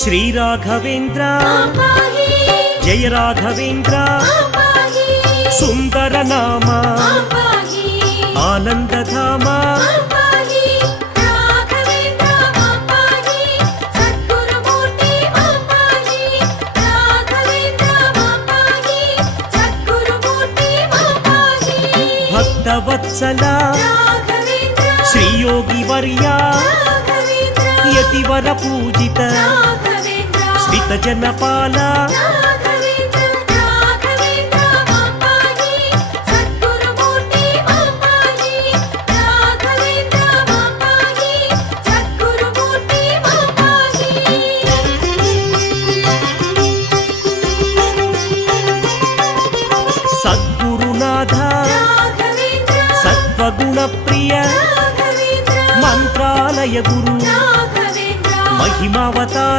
श्री राघवेंद्र जय राघवेंद्र सुंदर नाम आनंद धाम भक्तवत्सला श्री योगी वर्या यतिवर पूजित स्मित जनपाला सद्गुरुनाथ सत्वगुण प्रिय मंत्रालय गुरु महिमावतार